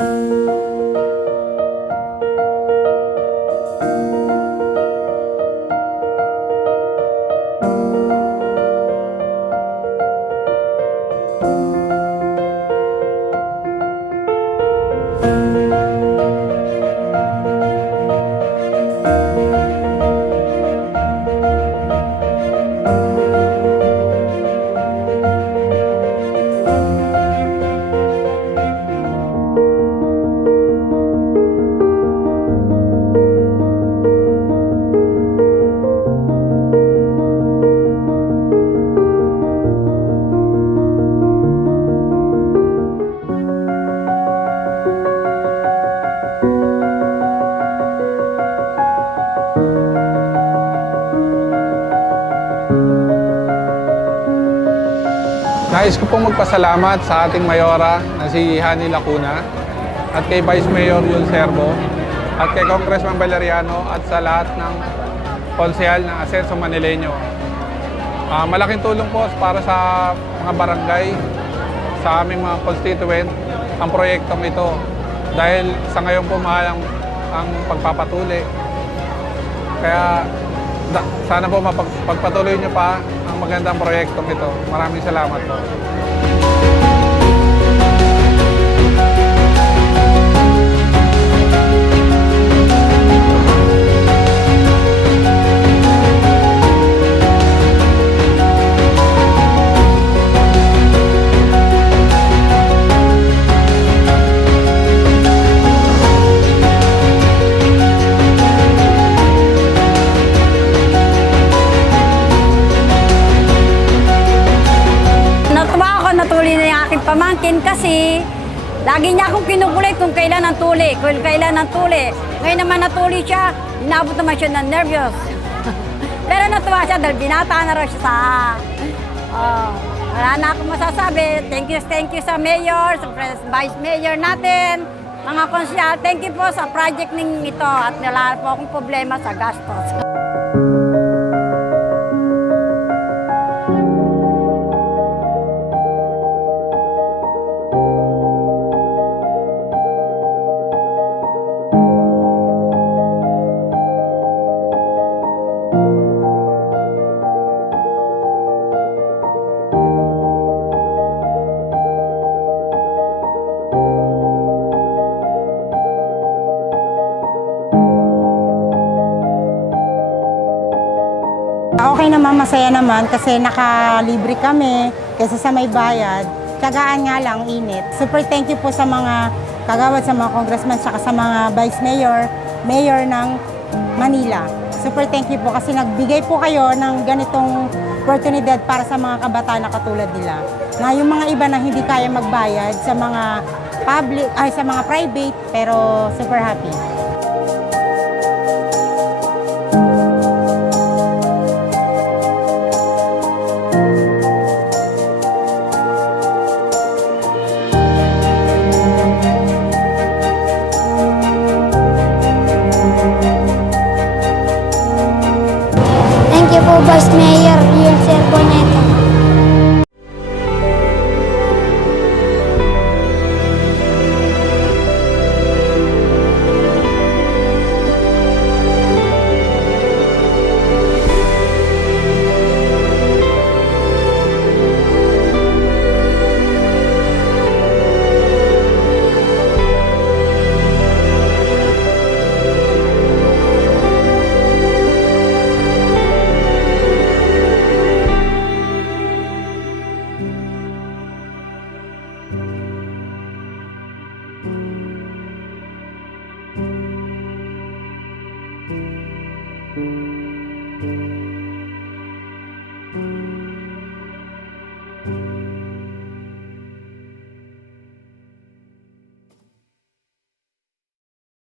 Música Nais ko pong magpasalamat sa ating mayora na si Hani Lacuna at kay Vice Mayor Yul Servo at kay Congressman Valeriano at sa lahat ng konsehal ng Asenso Manileño. Ah, malaking tulong po para sa mga barangay, sa aming mga constituent, ang proyektong ito. Dahil sa ngayon po mahal ang, ang pagpapatuli. Kaya da- sana po mapagpatuloy nyo pa magandang proyektong ito. Maraming salamat po. Pamangkin kasi lagi niya akong kinukulit kung kailan ang tuli, kung kailan ang tuli. Ngayon naman natuli siya, inabot naman siya ng nervyos. Pero natuwa siya dahil binata na raw siya sa... Oh, wala na akong masasabi. Thank you, thank you sa mayor, sa vice mayor natin, mga konsyal. Thank you po sa project ning ito at wala po akong problema sa gastos. Okay naman, masaya naman kasi nakalibre kami kaysa sa may bayad. Tsagaan nga lang, init. Super thank you po sa mga kagawad, sa mga congressman, saka sa mga vice mayor, mayor ng Manila. Super thank you po kasi nagbigay po kayo ng ganitong oportunidad para sa mga kabataan na katulad nila. Na yung mga iba na hindi kaya magbayad sa mga public, ay sa mga private, pero super happy. Po, Vice Mayor Yul Servo